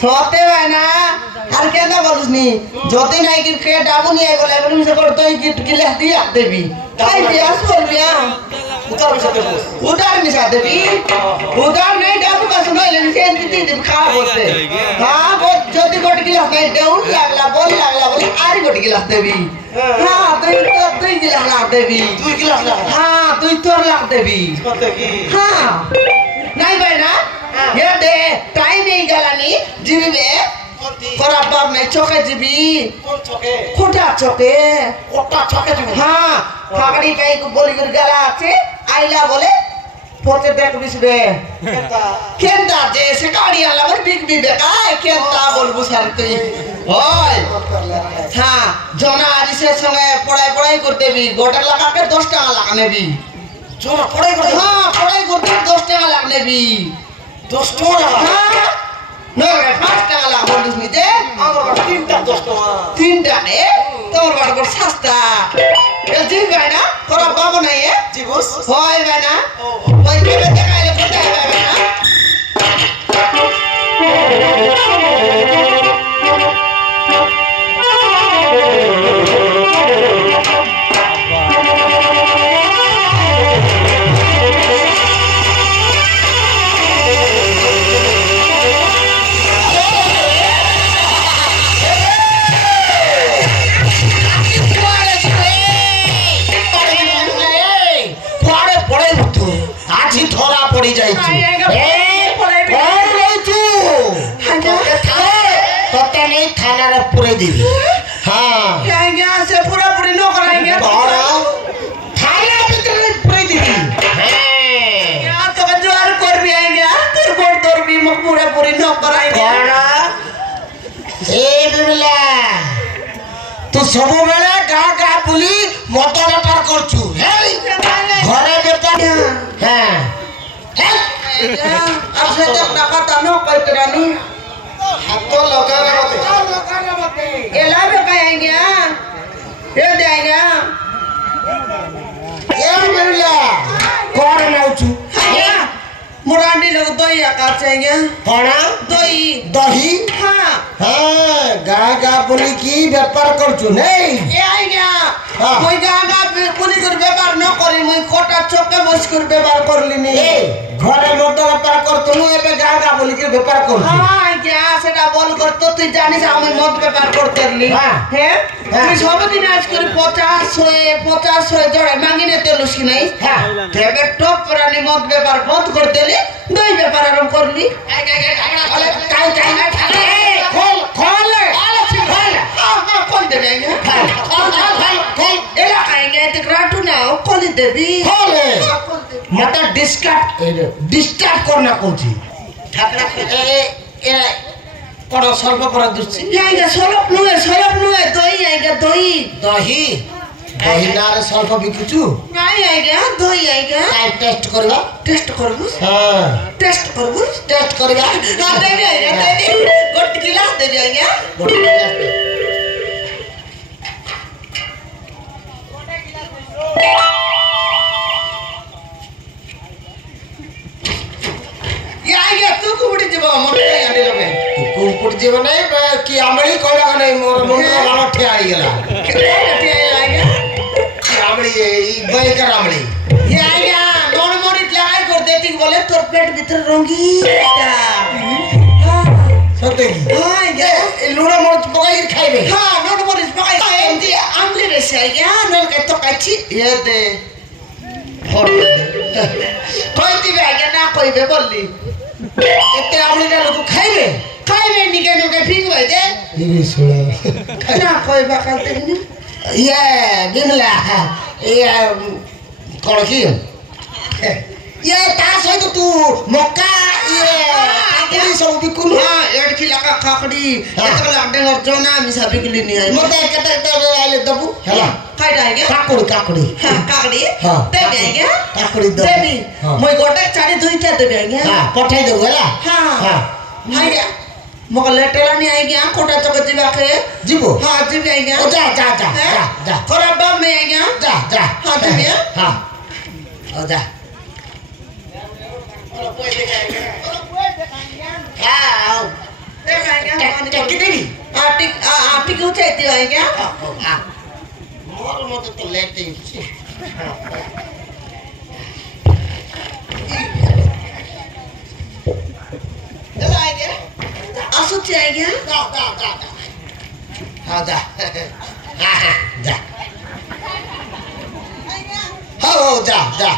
সতে ভাই না আর কেন বলিস নি যদি নাই কি কে ডাবু নি আই বলে বলি মিছে করতে গিলে দিয়া দেবি তাই বিয়া করবিয়া উদার মিশা দেবি উদার নেই ডাবু কাছে নইলে মিছে দিতে দেবি খাওয়া করতে হ্যাঁ যদি গোটি গিলাস নাই দেউল লাগলা বল বলে আর গোটি গিলাস দেবি হ্যাঁ তুই গিলাস লাগ দেবি তুই গিলাস লাগ হ্যাঁ তুই তোর লাগ দেবি হ্যাঁ নাই ভাই না ये दे टाइम नहीं गलानी जीवी में खराब बाप नहीं चौके जीवी खोटा चौके जीवी हाँ फागड़ी कहीं को बोली कर गला आचे आइला बोले पोते देख बिस्बे केंदा जे सिकाड़ी आला बोले बिग बिग बेका केंदा बोल बुसार तुई ओय हाँ जोना आज से समय पढ़ाई करते भी गोटा लगा के 10 टाका लगाने भी जोना पढ़ाई करते हाँ पढ़ाई करते 10 टाका लगाने भी 10 টাকা হ্যাঁ না 5 টাকা লাভ বলিস নিতে আমার বাড়ি 3টা 10 টাকা 3টা নে তোর বাড়ি বড় সস্তা এ জি ভাই না তোরা বাবা নাই এ জি বস হয় ভাই না ওই কেবে দেখাইলে কোথায় ভাই না पड़ी जाई तोते नहीं थाना रे पूरे देवी हां क्या से पूरा पूरी नो कराएंगे थाना भीतर पूरे देवी हां क्या तो बंजवार कर भी आएंगे तेरे को तोर भी पूरा पूरी नो कराएंगे ए बिमला तू सब बेला गा बोली मोटो बेपार करछु हे घरे बेपार हां अब से जब टाका तानो कोई करानी हाथ तो लगाना मत एला में कहेंगे ये देंगे ये मिला कौन नाउचू मुरांडी लोग दही आकाचेंगे कोना दही हां गा बोली की व्यापार करछु नहीं ए आइगा कोई गा बोली कर व्यापार न करी মই कोटा चौके बस कर व्यापार करली नी घरे मोटो व्यापार करतो नु एबे गा बोली के व्यापार कर हां क्या सेटा बोल करतो তুই জানিস আমি মদ व्यापार করতেরলি হ্যাঁ তুই সবদিন আজ করে 50 জড়ে মাঙ্গিনে তেলুস কি নাই হ্যাঁ তেবে টপ প্রাণী মদ व्यापार বন্ধ করে দিলি দই व्यापार আরম্ভ করলি কাই খোল खोल दे देंगे खोल एला खाएंगे तो राटू ना खोल दे भी खोल मतलब डिस्टर्ब करना कोची ठाकरा ए कोन सर्व पर दुछि आएगा सलप नुए दही आएगा दही नारे सर्व बिकुचू नहीं आएगा दही आएगा टेस्ट करबो हां टेस्ट करबा ना दे गोट गिलास दे आएगा गोट गिलास या तू कुबड़ी जीव मोटे गाड़ी लगे तू कुबड़ी जीव नहीं कि आमड़ी कहला नहीं मोर मुंडा वाला ठे आई गेला ठे आइगा कि आमड़ी ई गई कर आमड़ी ये आइगा नोन मोरी लगाई कर देती बोले तोर पेट भीतर रंगी हां सते हां ये लूना मोर पकाई खाइबे हां नोन मोरी पकाई एंती आमली रे से आइगा नल के तो काची ये दे कोई दिबे आइगा ना कोइबे बोलली एते आमली रे लोग खाइबे निके फिंग भाई दे ये सुना ना कोई बात नहीं ये बिमला ये कौन की ये तास है तो तू मक्का ये काकड़ी सब बिकुल हां 1 किलो का काकड़ी एत लागदे और जोना मिसा बिकली नहीं आई मते कते आइले दबु हला काइटा आइगे काकड़ी हां दे आइगे काकड़ी देबी মই गोटे चाड़ी दुईटा देबे आइगे हां पठाई देबो हला हां आइगे मगर लेटेला नहीं आएगी कोटा चौक जीवा के जीवो हां जीवे आएगा जा खराब बाप में आएगा जा हां जीवे हां ओ जा टक्की देवी आटी क्यों चाहती हो क्या मोर मत तो लेट ही चल आएंगे आसु चाहिए हाँ जा जा हाँ जा जा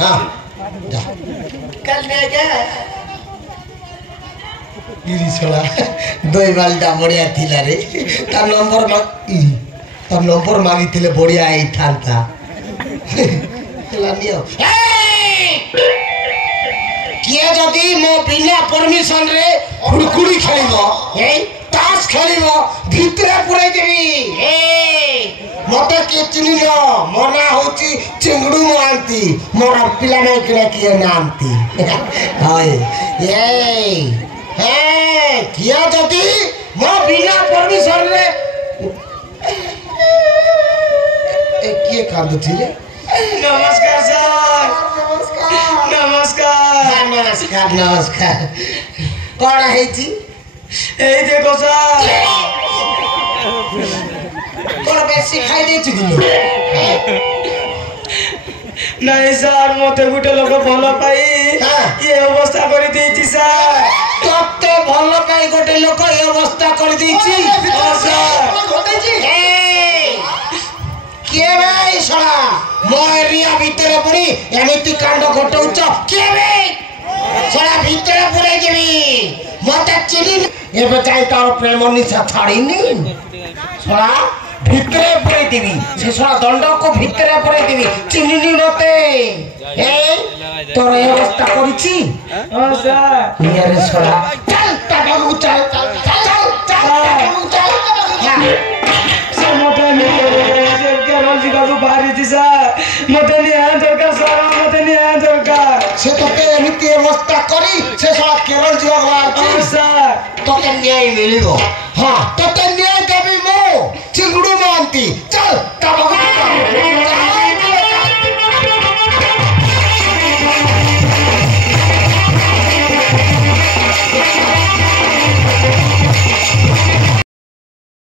हाँ जा कल में क्या इरी छोड़ा दोई बालटा बढ़िया थिला रे ता नंबर मागी थिले बढ़िया आई थांता चला नियो किए जदी मो बिना परमिशन रे हुड़कुड़ी खेलिबो ए ताश खेलिबो भितरे पुराई देबी ए मते के चिनिलो मोर ना होची चिंगड़ू मानती मोर पिला नै किला किए नामती हाय ए हे किया जदी मो बिना परमिशन रे ए किए कांदु थिले नमस्कार सर नमस्कार नमस्कार नमस्कार कौन है जी ए देखो सर कौन बेसी खाई दे चुकी नहीं सर मते गुटे लोक भलो पाई ये अवस्था करि देछि सर तते भलो पाई गोटे लोक ये अवस्था करि देछि सर के भाई सळा मो एरिया भितरे पड़ी एमिति कांड घटौच के भाई सळा भितरे पुरै देबी मते चिनी एबे जाई तार प्रेम निशा छाड़ीनी सळा भितरे पुरै देबी से सळा दंड को भितरे पुरै देबी चिनिनी मते ए तोर ए अवस्था करिछि हां सर नियारे सळा चल ताबू चल चल चल हां सर मते नहीं जी का बाहरी थी सर मते नहीं है दरकार सर मते नहीं है दरकार से तोते एमिति अवस्था करी से सळा केरल जीवा बाहर सर तोते न्याय मिलिबो हां तोते न्याय देबी मो चिंगड़ू मानती चल ताबू